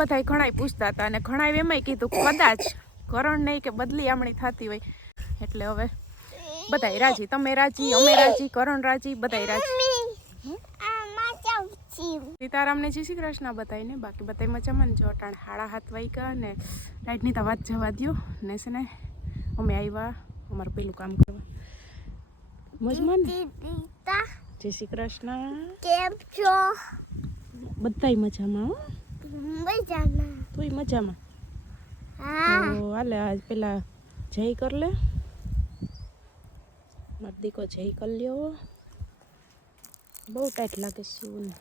બધાય ઘણાય પૂછતા હતા અને ઘણાય એમાંય કીધું કદાચ કરણ નહીં કે બદલી આમણી થતી હોય એટલે હવે બધાય રાજી, તમે રાજી, અમે રાજી, કરણ રાજી, બધાય રાજી. સીતારામને જય શ્રી કૃષ્ણ બધાયને. બાકી બધાય મજામાં જો અટાણ 7:30 વાગ્યા ને લાઈટની તો વાત જવા દો ને છે ને અમે આવ્યા અમારું પેલું કામ કરવા. મજમાન જય શ્રી કૃષ્ણ, કેમ છો? બધાય મજામાં હો. મજામાં. તુંય મજામાં? હા. તો હાલે આજ પેલા જય કર લે, મારો દીકો જય કર લ્યો. બહુ ટાઈટ લાગે છે શિવને.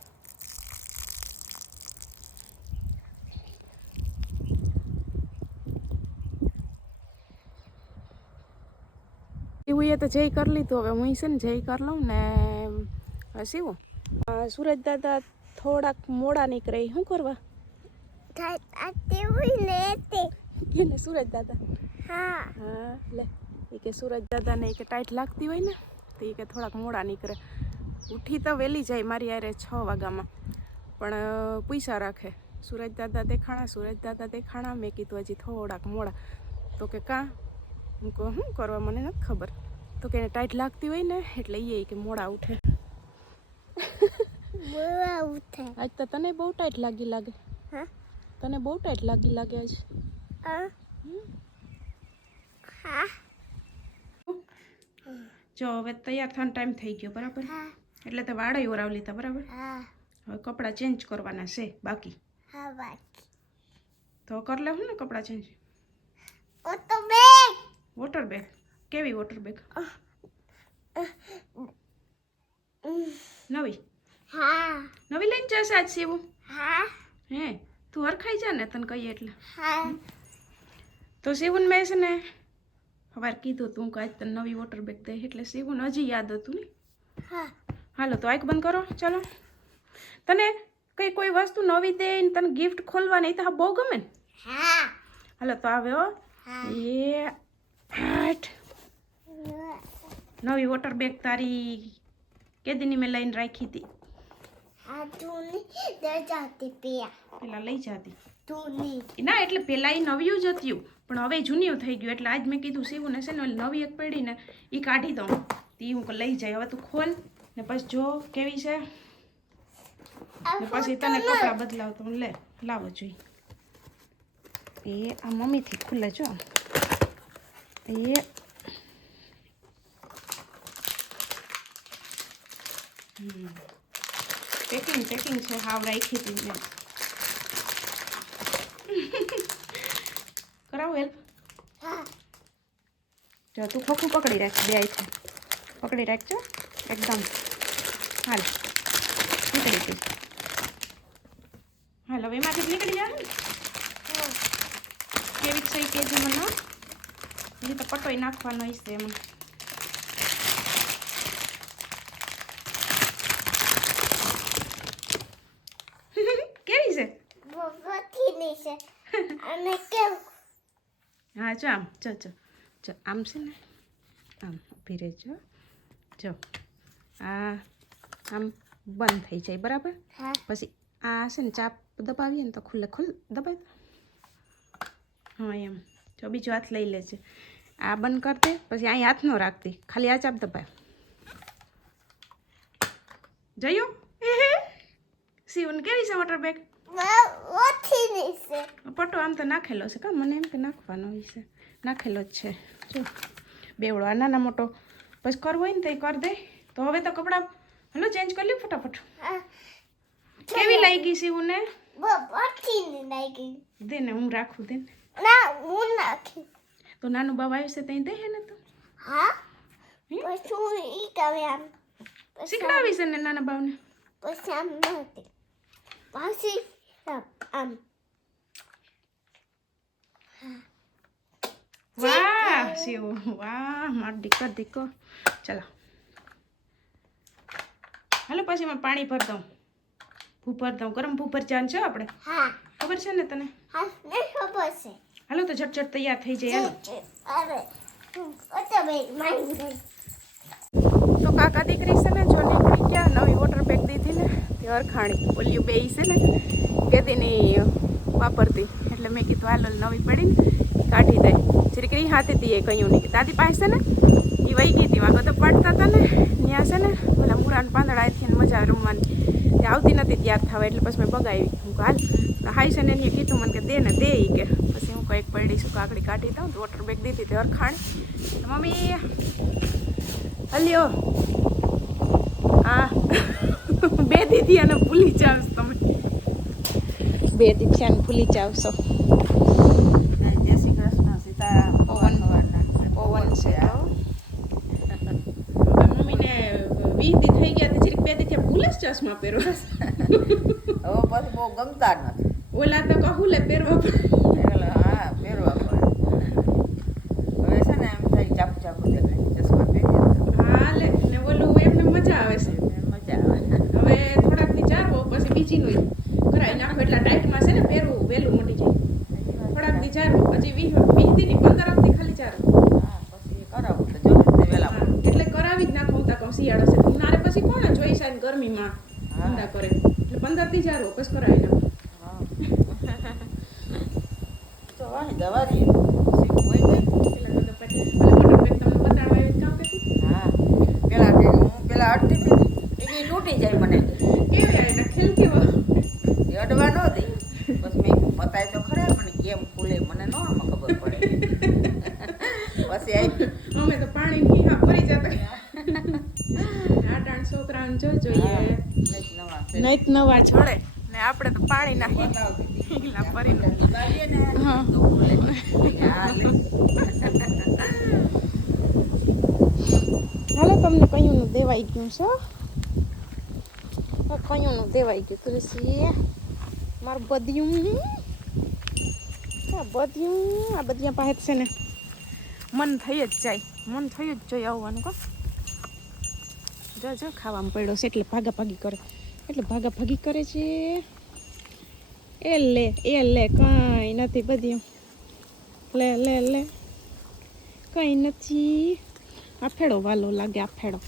એવું એ તો જય કરી લીધું, હવે હું છે ને જય કરી લઉં ને શિવું સુરજ દાદા થોડાક મોડા નીકળે શું કરવા? ને સુરજ દાદા હા. હા લે એ કે સુરજ દાદાને એ કે ટાઈટ લાગતી હોય ને તો એ કે થોડાક મોડા નીકળે. ઉઠી તો વહેલી જાય મારી યારે 6 વાગ્યામાં, પણ પૈસા રાખે સુરજ દાદા દેખાણા. મેં કીધું હજી થોડાક મોડા, તો કે કાં? હું કહું શું કરવા મને નથી ખબર. તો કે ટાઈટ લાગતી હોય ને એટલે એ કે મોડા ઉઠે. આજ તો તને બહુ ટાઈટ લાગે. હા? તને બહુ ટાઈટ લાગે આજ. હા. જો હવે તૈયાર થવાનો ટાઈમ થઈ ગયો બરાબર, એટલે તો વાળા ઓરાવ લીધા બરાબર. હા. હવે કપડાં ચેન્જ કરવાના છે બાકી. હા બાકી. તો કર લેવું ને કપડાં ચેન્જ. Water bag? કેવી વોટર બેગ? નવી? હા. નવી લઈને જશે આજ સેવું? હા. હે તું હરખાઈ જા ને તને કહીએ એટલે. હા. તો સેવું મેં છે ને સવાર કીધું તું કે આજ તને નવી વોટર બેગ દે, એટલે સેવું હજી યાદ હતું ને. હા. હાલો તો આંખ બંધ કરો. ચાલો, તને કઈ કોઈ વસ્તુ નવી દે ને તને ગિફ્ટ ખોલવાની તો બહુ ગમે ને? હા. હાલો તો આવે હો. એ 8 નવી વોટર બેગ તારી કેદીની મેં લઈને રાખી હતી. હા તું લઈ જાતી પેલા લઈ જાતી તું ના, એટલે પેલા એ નવ્યું જ હતું પણ હવે જૂનિયું થઈ ગયું, એટલે આજ મેં કીધું શિવું ને છે ને નવી એક પડી ને એ કાઢી દઉં તે હું લઈ જાય. હવે તું ખોલ ને પછી જો કેવી છે ને પછી તને કપડાં બદલાવતો લે લાવો જોઈએ. એ આ મમ્મીથી ખુલે જો. એ પેકિંગ છે હાવ રાખી હતી મેં. કરાવું હેલ્પ? જો તું ખોખું પકડી રાખ, બે છે પકડી રાખજો એકદમ. હાલ નીકળી ગઈ. હાલ હવે એમાંથી જ નીકળી જાય ને. કેવી છે કેજી મને હજી તો પટોઈ નાખવાનો હશે એમાં. કેવી છે? અને કેમ? હા જો આમ જો આમ છે ને આમ ઊભી રહેજો. જો આ આમ બંધ થઈ જાય બરાબર. પછી આ છે ને ચાપ દબાવીએ ને તો ખુલે દબાય. હા એમ. જો બીજો હાથ લઈ લેજે. આ બંધ કરી દે પછી અહીં હાથ ન રાખતી, ખાલી આ ચાપ દબાય. જયું શિવન કેવી છે વોટર બેગ? પટો આમ તો નાખેલો છે કા, મને એમ કે નાખવાનો હોય છે. નાખેલો જ છે જો બેવડો આ નાના મોટો પછી કરવો હોય ને તો એ કરી દે. તો હવે તો કપડાં હલો ચેન્જ કરી લ્યો ફટાફટ. કેવી લાગી શિવું ને? દે ને હું રાખું. દે ને. તો નાનું બાબા આવ્યું છે ત્યાં દે હે ને તું. હા. શીખડાવી છે ને નાના બાવને. વાહ શિવું વાહ મારો દીકો. ચાલો હાલો પછી એમાં પાણી ભર દઉં, ભૂભર દઉં. ગરમ ભૂભર જાન છે આપણે. હા ખબર છે ને તને? હા ખબર છે. હાલો તો ઝટઝટ તૈયાર થઈ જાય. તો કાકા દીકરી છે ને જો નીકળી ગયા, નવી વોટર બેગ દીધી ને તે હરખાણી ઓલી બે છે ને કેદીની વાપરતી, એટલે મેં કીધું હાલ નવી પડીને કાઢી દે. ચીરકરી હાથે એ કહ્યું નહીં કે દાદી પાસે ને એ વહી ગઈ હતી. વાગો તો પડતા હતા ને ત્યાં છે ને પેલા મુરાન પાંદડાથી મજા આવે રમવાની. ત્યાં આવતી નથી તૈયાર થવા, એટલે પછી મેં બગાવી. હું હાલ હાઈ છે ને એને કીધું મને કે દે ને દે ઈ કે. પછી હું કંઈક પડીશું કાકડી કાઢી દઉં. વોટર બેગ દીધી તે અરખાણી. મમ્મી હલ્યો હા બે દીધી અને ભૂલી જાવ તમે, બે દીધી અને ભૂલી જાવશો. જય શ્રી કૃષ્ણ સીતારામ. પવન છે તો મમ્મીને 20 દી થઈ ગયા તે જરીક બે દી થયા ભૂલે જ ચશ્મા પહેરો. હવે પછી બહુ ગમતા નથી. ઓલા તો કહું લે પહેરવા એટલે હા પહેરવા પડે. હવે છે ને એમ થાય ચાપુ ચાપુ દેખાય ચશ્મા પહેરીએ તો હા લે ને ઓલું એમને મજા આવે છે. મજા આવે. હવે થોડાક દી ચારવો પછી બીજી નું કરાવી નાખો એટલે ટાઈટમાં છે ને પહેરવું વહેલું મોટી જાય. થોડાક દી ચારવો પછી 20 દી ની 15 દી ખાલી ચારવો. હા પછી કરાવું તો જો વહેલા હા, એટલે કરાવી જ નાખો. હું તા કહું શિયાળો છે ઉનાળે પછી કોણ જોઈ સાહેબ ગરમીમાં ધંધા કરે, એટલે 15 દી ચારવો પછી કરાવી નાખો. તો વાહી દવારી પછી હોય ગઈ. પેલા તો પછી મોટર બેગ તમને બતાડવા આવી કામ કરતી હા પેલા કે હું પેલા અડતી હતી એ તૂટી જાય મને કેવી આવે ખેલ કેવો એ અડવા ન દે. બસ મેં બતાય તો ખરા મને કેમ ખુલે મને ન આમાં ખબર પડે. પછી આવી અમે તો પાણી પીવા ભરી જતા. આટાણ છોકરાને જો જોઈએ નહીં નવા છોડે ને આપણે તો પાણીના હીગલા ભરીને હા. હાલો તમને કયુંનું દેવાઈ ગયું છે. કયુંનું દેવાઈ ગયું તુલસી મારું બધિયું. આ બધિયા પાસે છે ને મન થઈ જ જાય, મન થઈ જ જાય આવવાનું. કો જો ખાવામાં પડ્યો છે એટલે ભાગા ભાગી કરે છે. એ લે કાંઈ નથી બધિયું. લે કંઈ નથી. આ ફેડો વાલો લાગે આ ફેડો.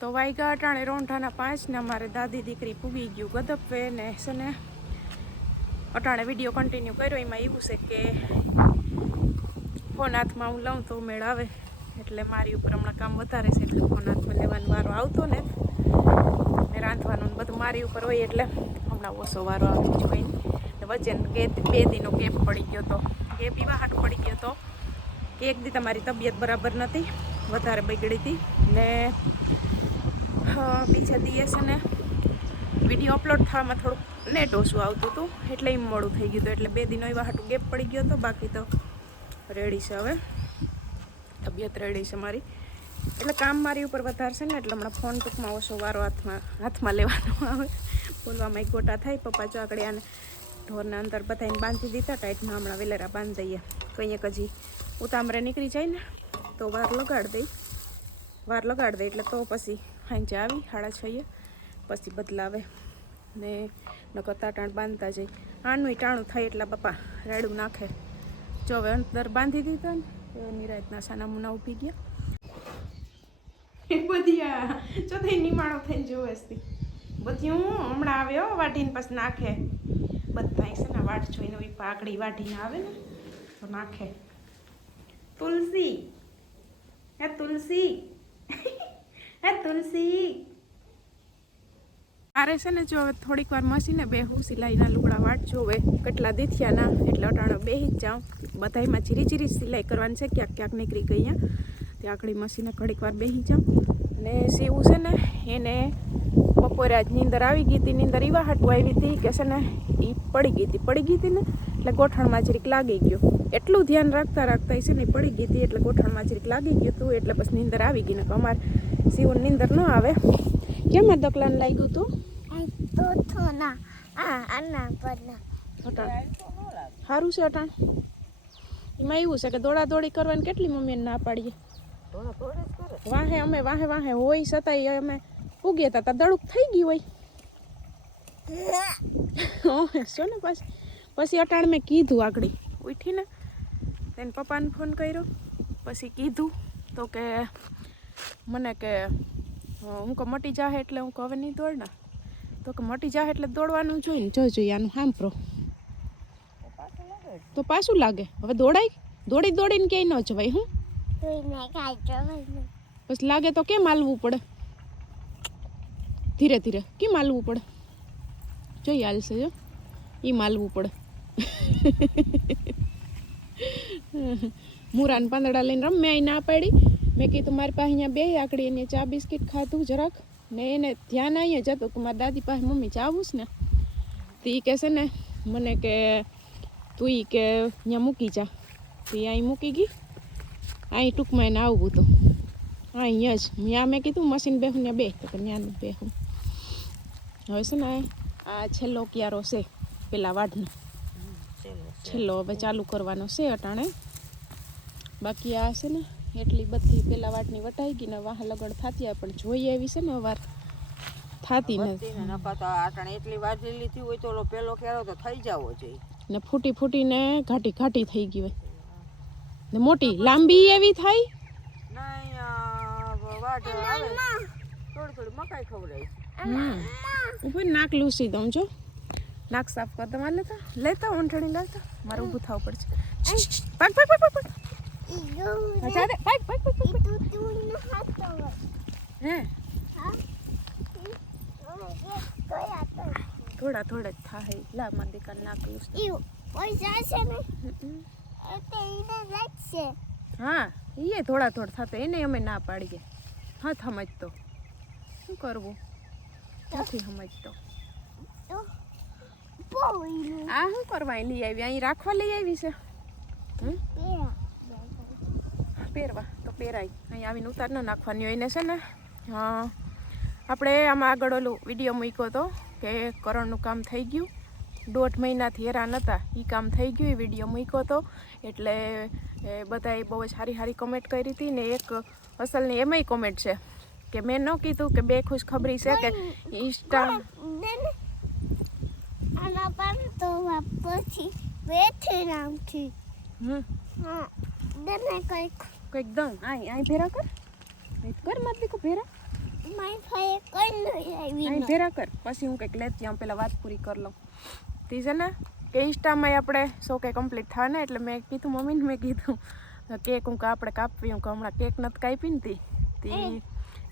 તો વાઈગા અટાણે રોંઢાના 5 ને અમારે દાદી દીકરી પૂગી ગયું ગદપવે ને છે ને અટાણે વિડીયો કન્ટિન્યુ કર્યો. એમાં એવું છે કે ફોન હાથમાં હું લઉં તો મેળ આવે, એટલે મારી ઉપર હમણાં કામ વધારે છે એટલે ફોન હાથમાં લેવાનો વારો આવતો ને રાંધવાનું બધું મારી ઉપર હોય એટલે હમણાં ઓછો વારો આવે બીજું કંઈ નહીં. વચ્ચે 2 દીનો ગેપ પડી ગયો હતો. ગેપ એવા હાટ પડી ગયો હતો કે એક દી તમારી તબિયત બરાબર નથી, વધારે બગડી હતી ને બીજા દિવસે ને વિડીયો અપલોડ થવામાં થોડુંક નેટ ઓછું આવતું હતું એટલે એમ મોડું થઈ ગયું હતું. એટલે 2 દિનો એવા હાટું ગેપ પડી ગયો હતો. બાકી તો રેડી છે, હવે તબિયત રેડી છે મારી. એટલે કામ મારી ઉપર વધારે છે ને એટલે હમણાં ફોન ટૂંકમાં ઓછો વારો હાથમાં લેવાનો આવે. બોલવામાં એક ગોટા થાય. પપ્પા ચાકડિયાને ઢોરના અંદર બધાને બાંધી દીધા ટાઈટમાં. હમણાં વેલેરા બાંધી દઈએ. કંઈક હજી ઉતામરે નીકળી જાય ને તો વાર લગાડી દે એટલે તો પછી સાંજે આવી 6:30 પછી બદલાવે ને નકર ટાણ બાંધતા જાય. આનું ટાણું થાય એટલે પપ્પા રેડું નાખે. જો હવે અંદર બાંધી દીધા ને તો નિરાતના સાના મુના ઊભી ગયા. એ બધી જો થઈ નિમાણો થઈને જોવે છે બધી. હું હમણાં આવ્યો વાટીને પછી નાખે બધા છે ને વાટ વાટ જોઈને ઓલી પાકડી વાઢીને આવે ને તો નાખે. તુલસી, હે તુલસી, હે તુલસી. મારે છે ને જો હવે થોડીક વાર મશીને બેહું, સિલાઈના લુગડા વાટ જોવે કેટલા દીથિયાના, એટલે અટાણે બેહી જ જાઉં. બધાયમાં જીરી જીરી સિલાઈ કરવાની છે, ક્યાંક ક્યાંક નીકળી ગઈ અહીંયા ત્યાં આકડી મશીને ઘડીક વાર બેસી જાઉં. ને સીવું છે ને એને બપોરે આજ નીંદર આવી ગઈ હતી. નીંદર એવા હાટું આવી હતી કે છે ને એ પડી ગઈ હતી ને એટલે ગોઠણમાં જરીક લાગી ગયો. એટલું ધ્યાન રાખતા રાખતા એ છે ને પડી ગઈ હતી એટલે ગોઠણમાં જરીક લાગી ગયું હતું, એટલે પછી નીંદર આવી ગઈ. ને અમારે સીવું નીંદર ન આવે. કેમ આ દકલાને લાગ્યું હતું? સારું છે અટાણ. એમાં એવું છે કે દોડા દોડી કરવાની કેટલી મમ્મીને ના પાડીએ. વાહે અમે વાહે વાહે હોય છતાંય અમે પૂગીએ તા દડુક થઈ ગયું હોય. શું ને પછી અટાણ મેં કીધું આગળ ઉઠીને તેને પપ્પાને ફોન કર્યો. પછી કીધું તો કે મને કે હું કહું મટી જાહે એટલે હું હવે નહીં દોડ ને, તો કે મટી જાહે એટલે દોડવાનું જોઈને જોઈ આનું સાંભળો તો પાછું લાગે. હવે દોડાય દોડી દોડીને ક્યાંય ન જવાય. હું પછી લાગે તો કેમ હાલવું પડે, ધીરે ધીરે કેમ હાલવું પડે, જોઈ હાલશે જો એમ હાલવું પડે. મુરાન પાંદડા લઈને રમે અહીં ના પાડી. મેં કીધું મારી પાસે અહીંયા બે આકડી એને ચા બિસ્કીટ ખાધું જરાક ને એને ધ્યાન અહીંયા જતું કે મારી દાદી પાસે મમ્મી ચાવું ને તો એ કહે છે ને મને કે તું એ કે અહીંયા મૂકી જા. તો એ અહીં મૂકી ગઈ. અહીં ટૂંકમાં એને આવવું હતું અહીંયા જ. મેં કીધું મશીન બેહું ને બે તો કે ત્યાં બેહું. હવે છે ને આ છેલ્લો ક્યારો છે પેલા વાઢનો, છેલ્લો હવે ચાલુ કરવાનો છે અટાણે. બાકી આ છે ને એટલી બધી પેલા વાટની વટાઈ ગઈ ને વાહ લગડ થાતી આવે પણ જોઈએ એવી છે ને વાર થાતી નથી. એટલી વાઢી લીધી હોય તો પેલો ક્યારો તો થઈ જવો જોઈએ ને ફૂટી ફૂટીને ઘાટી ઘાટી થઈ ગઈ હોય ને મોટી લાંબી એવી થાય. થોડી મકાઈ ખવડાવી. ઉભું નાક લૂસી દઉં જો, નાક સાફ કર દઉં. લેતા ઊંઠણી લેતા મારે ઊભું થવું પડશે. પાક પાક પાક પાક થોડા થોડા જ થાય. લા માં દીકરા નાક લૂસ. હા એ થોડા થોડા થતો એને અમે ના પાડીએ. હા સમજતો શું કરવું નથી સમજતો. આ શું કરવા લઈ આવી? અહીં રાખવા લઈ આવી છે પહેરવા તો પહેરાય. અહીં આવીને ઉતાર ન નાખવાની હોય ને છે ને. હા આપણે આમાં આગળ ઓલું વિડીયો મૂક્યો હતો કે કરણનું કામ થઈ ગયું. 1.5 મહિનાથી હેરાન હતા એ કામ થઈ ગયું. એ વિડીયો મૂક્યો હતો એટલે બધાએ બહુ જ સારી સારી કોમેન્ટ કરી હતી. ને એક અસલની એમાંય કોમેન્ટ છે કે મેં ન કીધું કે બે ખુશ ખબરી છે કે ઇન્સ્ટા એકદમ અહીં ભેરા કર કર મત દીકો ભેરા ભેરા કર. પછી હું કંઈક લેતી આમ પેલા વાત પૂરી કરી લઉં. તે છે ને કે ઇન્સ્ટામાં આપણે 100K કમ્પ્લીટ થાય ને એટલે મેં કીધું મમ્મીને મેં કીધું કેક હું આપણે કાપવી. હું હમણાં કેક નથી કાપી ને તે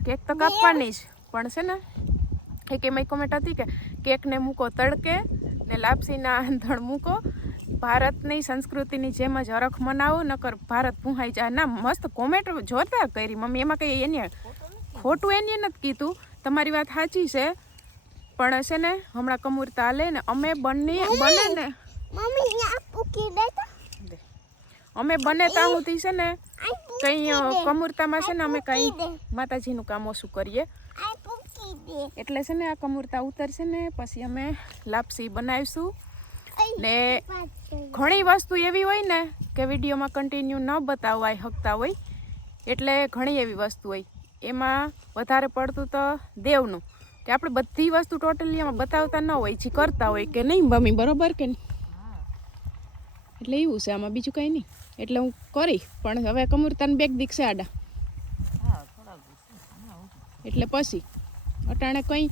કેક તો કાપવાની જ પણ છે ને એક એમાં કોમેન્ટ હતી કે કેકને મૂકો તડકે ને લાપસીના આંધણ મૂકો. ભારતની સંસ્કૃતિની જેમ જ હરખ મનાવો નકર ભારત ભૂહાઈ જાય. ના મસ્ત કોમેન્ટ જોરદાર કરી મમ્મી. એમાં કંઈ એને ખોટું એને નથી કીધું. તમારી વાત સાચી છે પણ છે ને હમણાં કમૂરતા હાલે ને અમે બને ને અમે બને ત્યાં સુધી છે ને કંઈ કમૂરતામાં છે ને અમે કંઈ માતાજીનું કામ ઓછું કરીએ. એટલે છે ને આ કમૂરતા ઉતરશે ને પછી અમે લાપસી બનાવીશું. ને ઘણી વસ્તુ એવી હોય ને કે વિડીયોમાં કન્ટિન્યુ ન બતાવવા શકતા હોય. એટલે ઘણી એવી વસ્તુ હોય એમાં વધારે પડતું તો દેવનું કે આપણે બધી વસ્તુ ટોટલી એમાં બતાવતા ન હોય જે કરતા હોય કે નહીં મમ્મી બરોબર કે નહીં. એટલે એવું છે આમાં બીજું કંઈ નહીં. એટલે હું કરી પણ હવે કમૂરતાને બેગ દીકશે આડા એટલે પછી અટાણે કંઈ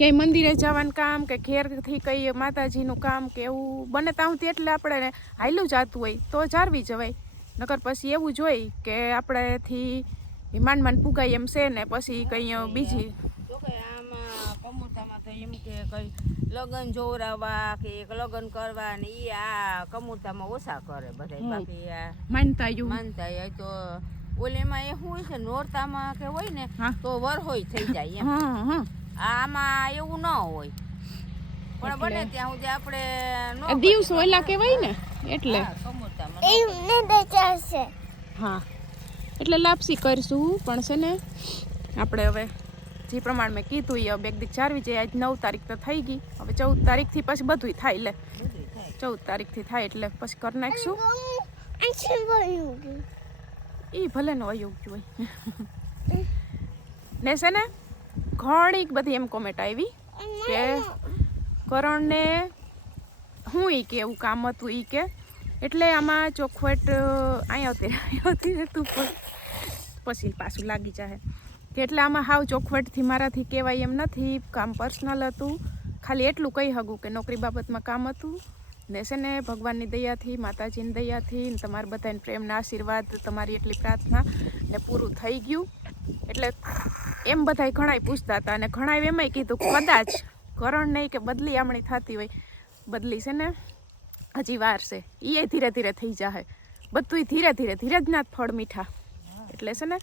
ક્યાંય મંદિરે જવાનું કામ કે ઘેરથી કંઈ માતાજીનું કામ કે એવું બને ત્યાં સુધી એટલે આપણે હાયલું જતું હોય તો ચારવી જવાય. નકર પછી એવું જ હોય કે આપણેથી માંડ પુગાય એમ છે ને પછી કંઈ બીજી જો કે આમાં કમૂરતામાં તો એમ કે કંઈ લગ્ન જોવરાવા કે એક લગ્ન કરવા ને એ આ કમૂરતામાં ઓછા કરે બધા. બાકી આ માનતા હોય તો ઓલેમાં એ શું હોય છે નોરતામાં કે હોય ને તો વરહોય થઈ જાય એમ. આમાં એવું ન હોય પણ બને ત્યાં સુધી આપણે દિવસ ઓલા કહેવાય ને એટલે હા એટલે લાપસી કરીશું. પણ છે ને આપણે હવે જે પ્રમાણે મેં કીધું એ હવે એક દી ચારવી જાય. આજ 9 તારીખ તો થઈ ગઈ, હવે 14 તારીખથી પછી બધું થાય. લે 14 તારીખથી થાય એટલે પછી કરી નાખીશું. એ ભલે નો અયોગ હોય ને. છે ને ઘણી બધી એમ કોમેન્ટ આવી કે કરણને હું ઈ કે એવું કામ હતું ઈ કે એટલે આમાં ચોખવટ આવતી રહેતું પછી પાછું લાગી જાય કે એટલે આમાં હાવ ચોખવટથી મારાથી કહેવાય એમ નથી. કામ પર્સનલ હતું, ખાલી એટલું કહી શકું કે નોકરી બાબતમાં કામ હતું ને. છે ને ભગવાનની દયાથી, માતાજીની દયાથી ને તમારા બધાને પ્રેમના આશીર્વાદ, તમારી એટલી પ્રાર્થના ને પૂરું થઈ ગયું. એટલે એમ બધાય ઘણાય પૂછતા હતા અને ઘણાય એમાંય કીધું કદાચ કરણ નહીં કે બદલી આમણી થતી હોય. બદલી છે ને હજી વાર છે, એ ધીરે ધીરે થઈ જાય. બધું ધીરે ધીરજના જ ફળ મીઠા. એટલે છે ને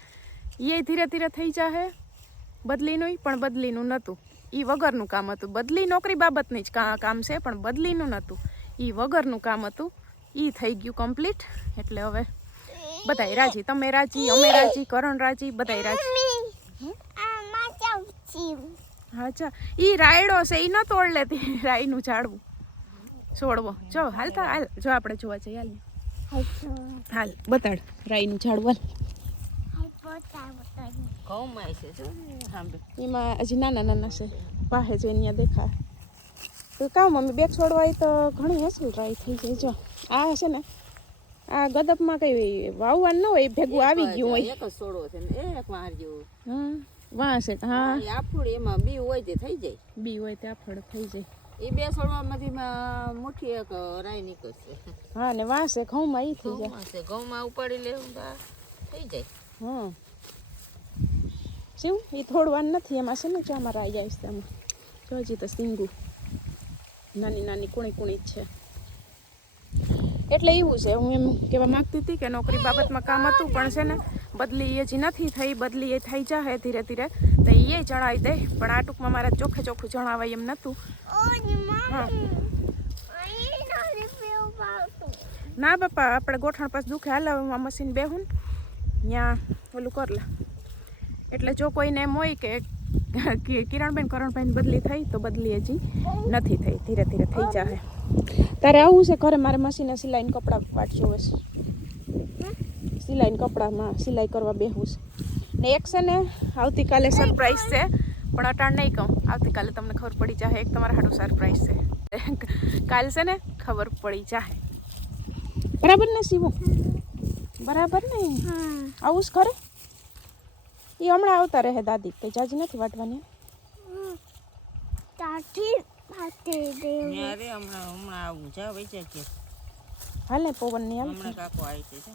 એ ધીરે ધીરે થઈ જાય. બદલીનું પણ બદલીનું નહોતું, એ વગરનું કામ હતું. બદલી નોકરી બાબતની જ કામ છે પણ બદલીનું નહોતું, એ વગરનું કામ હતું. એ થઈ ગયું કમ્પ્લીટ. એટલે હવે બધાય રાજી, તમે રાજી, અમે રાજી, કરણ રાજી, બધાય રાજી. અચ્છા ઈ રાયડો છે ઈ ન તોડ લેતી. રાયનું ઝાડવું છોડવો જો હાલતા હાલ. જો આપણે જોવા જઈએ હાલ બતાડ રાયનું ઝાડવું. એમાં હજી નાના નાના છે, પાસે જોઈને ત્યાં દેખાય તો કામ મમ્મી બેગ છોડવાય તો ઘણી હસલ રાય થઈ જાય. જો આ છે ને આ ગદપમાં કઈ વાવવાનું ન હોય, ભેગું આવી ગયું હોય. એક જ છોડવો છે ને એક વાર જેવું. હા વાંસે હા આફૂડ એમાં બી હોય તે થઈ જાય. બી હોય તે આફૂડ થઈ જાય. એ બે છોડવામાંથી મુઠ્ઠી એક રાઈ નીકળશે. હા ને વાંસે ઘઉંમાં ઈ થઈ જાય. વાંસે ઘઉંમાં ઉપાડી લેવું તો થઈ જાય. હા શું એ થોડવાનું નથી એમાં છે ને. જો આમાં રાઈ જાય છે આમાં. જો હજી તો સિંગુ નાની નાની કુણી કુણી જ છે. એટલે એવું છે, હું એમ કહેવા માગતી હતી કે નોકરી બાબતમાં કામ હતું પણ છે ને બદલી હજી નથી થઈ. બદલી એ થઈ જાય ધીરે ધીરે તો એ જણાવી દે. પણ આ ટૂંકમાં મારે ચોખ્ખે ચોખ્ખું જણાવાય એમ નહોતું. ના બાપા આપણે ગોઠણ પાસ દુખે હાલ મશીન બેહું ત્યાં ઓલું કર લે. એટલે જો કોઈને એમ હોય કે કિરણબેન કરણભાઈની બદલી થઈ તો બદલી હજી નથી થઈ, ધીરે ધીરે થઈ જાય. તારે આવું છે ઘરે? મારે મશીને સિલાઈને કપડાં વાટજો બસ. સિલાઈને કપડામાં સિલાઈ કરવા બેહવું છે ને. એક છે ને આવતીકાલે સરપ્રાઈઝ છે પણ અટાણ નહીં કહું. આવતીકાલે તમને ખબર પડી જાય. એક તમારા હાટું સરપ્રાઈઝ છે. કાલ છે ને ખબર પડી જાય. બરાબર ને શિવું? બરાબર ને આવું જ ખરે. એ હમણાં આવતા રહે દાદી, કઈ જાજી નથી વાટવાની. હમણાં આવું જા વૈચા કે હાલે પવન ની આમ હમણાં કાકો આવી છે.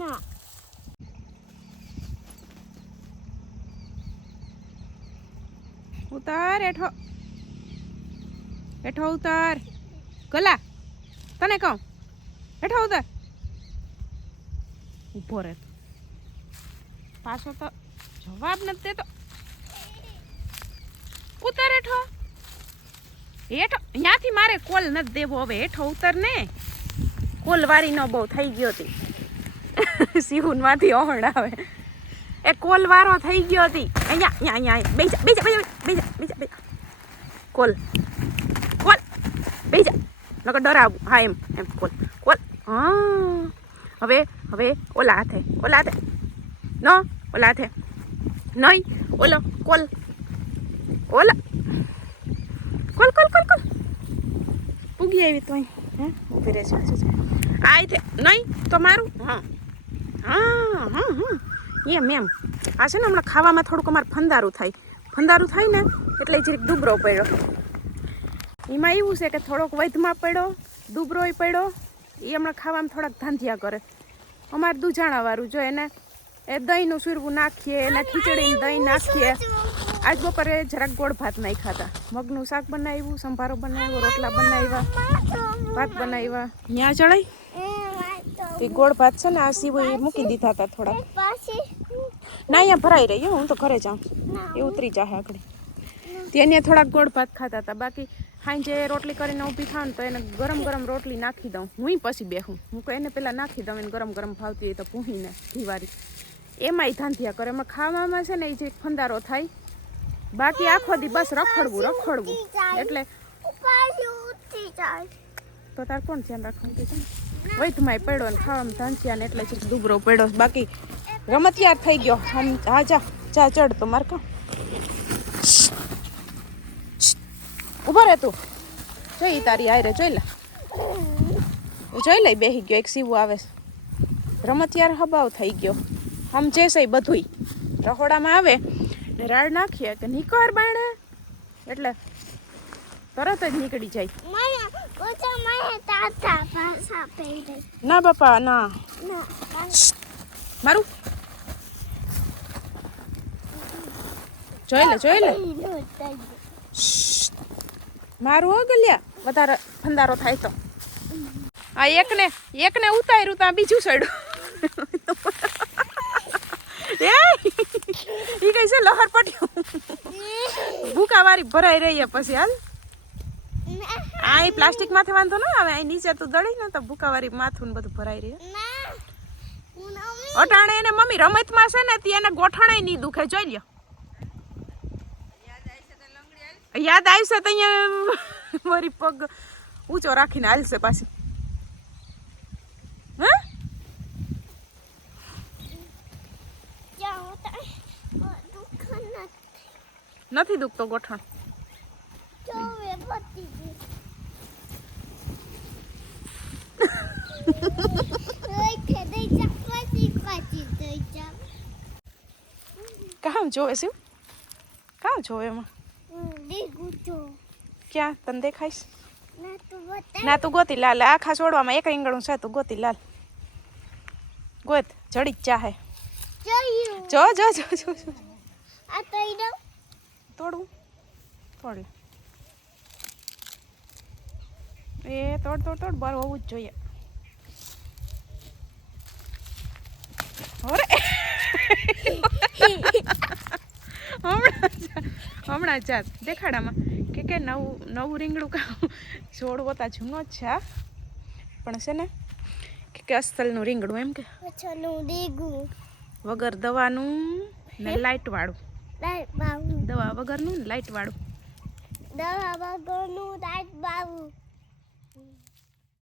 ના ઉતાર હેઠો, હેઠો ઉતાર. ગલા તને કહું હેઠો ઉતાર. ઉભો રહે પાછો તો જવાબ નથી દેતો. ઉતાર હેઠો. હેઠો ત્યાંથી મારે કોલ નથી દેવો. હવે હેઠો ઉતર ને. કોલ વારી ન બહુ થઈ ગયો હતી. સિહુન માંથી ઓહણ આવે. એ કોલ વારો થઈ ગયો હતી. અહીંયા અહીંયા બેજા બેજા બેજા બેજા બેજા બેજા. કોલ કોલ બેજા નકર ડરાવું. હા એમ એમ કોલ કોલ. હા હવે હવે ઓલા હાથે ઓલા હાથે ન ઓલા હાથે નહીં ઓલો કોલ ઓલા કોલ કોલ કોલ કોલ. પૂગી આવી તો હે ઊભી રહે છે. આ તે નહીં તો મારું. હા હા હા હા એમ એમ. આ છે ને હમણાં ખાવામાં થોડુંક અમારે ફંદારું થાય. ફંદારું થાય ને એટલે જરીક ડુબરો પડ્યો. એમાં એવું છે કે થોડોક વૈધમાં પડ્યો, ડુબરોય પડ્યો. એ હમણાં ખાવામાં થોડાક ધાંધિયા કરે. અમારે દૂધાણાવાળું જો એને એ દહીંનું સુરવું નાખીએ, એને ખીચડીને દહીં નાખીએ. આજ બપોરે જરાક ગોળ ભાત નાખ્યા હતા. મગનું શાક બનાવ્યું, સંભારો બનાવ્યો, રોટલા બનાવ્યા, ભાત બનાવ્યા. ત્યાં ચડાઈ એ ગોળ ભાત છે ને આ સીવું મૂકી દીધા હતા થોડા. ના અહીંયા ભરાઈ રહી હું તો ઘરે જાઉં, એ ઉતરી જાય આગળ. ત્યાં થોડાક ગોળ ભાત ખાતા હતા. બાકી સાંજે રોટલી કરીને ઊભી થાવ ને તો એને ગરમ ગરમ રોટલી નાખી દઉં. હું પછી બેહું, હું કહું એને પહેલાં નાખી દઉં. એને ગરમ ગરમ ભાવતી હોય તો પૂહીને ઘીવારી એમાંય ધાંધિયા કરે. એમાં ખાવામાં છે ને એ જે ફંદારો થાય. બાકી આખો દી બસ રખડવું એટલે તો તાર કોણ ધ્યાન રાખવાનું છે ને વૈધમાં પડ્યો ને ખાવામાં ધાંધિયા ને એટલે જ ડુબરો પડ્યો. બાકી રમતિયાર થઈ ગયો. હા જા જા ચડ તો માર કા ઉભા રહે તું. જોઈ તારી આયરે જોઈ લે બેહી ગયો. એક સીવું આવે રમતિયાર હબાવ થઈ ગયો. હમ જે સહી બધુંય રહોડામાં આવે ને રાડ નાખીએ કે નીકળ બાણે એટલે તરત જ નીકળી જાય. ના બાપા ના મારું જોઈ લે મારું હો ગલ્યા વધારે ફંદારો થાય તો. આ એકને ઉતાર્યું તો બીજું સડ્યું. ઈ કઈ છે લહર પટ્યું ભૂકા વાળી ભરાઈ રહી. પછી હાલ આ પ્લાસ્ટિક માથે વાંધો ના આવે. અહીં નીચે તું દળી ને તો ભૂકા વાળી માથું બધું ભરાઈ રહી. અટાણે એને મમ્મી રમતમાં છે ને એને ગોઠણાય નહીં દુખે. જોઈ લ્યો યાદ આવશે તો અહીંયા મારી પગ ઊંચો રાખીને હાલશે પાછી. હા નથી દુખતો ગોઠણ. કામ જોવે છે? કામ જોવે એમાં? ક્યાં તને દેખાઈશ? ના તું ગોતી લાલ. આખા છોડવામાં એક રીંગણું છે. તું ગોતી લાલ ગોત. જડી જ ચાહે. જો જો જો જો તોડવું તોડ એ તોડ બાર હોવું જ જોઈએ. હમણાં જાત દેખાડામાં કે નવું રીંગણું કામ છોડ હોતા જૂનો જ છે. પણ છે ને કે અસલનું રીંગણું એમ કે વગર દવાનું ને લાઇટ વાળું. દવા વગરનું ને લાઇટ વાળું.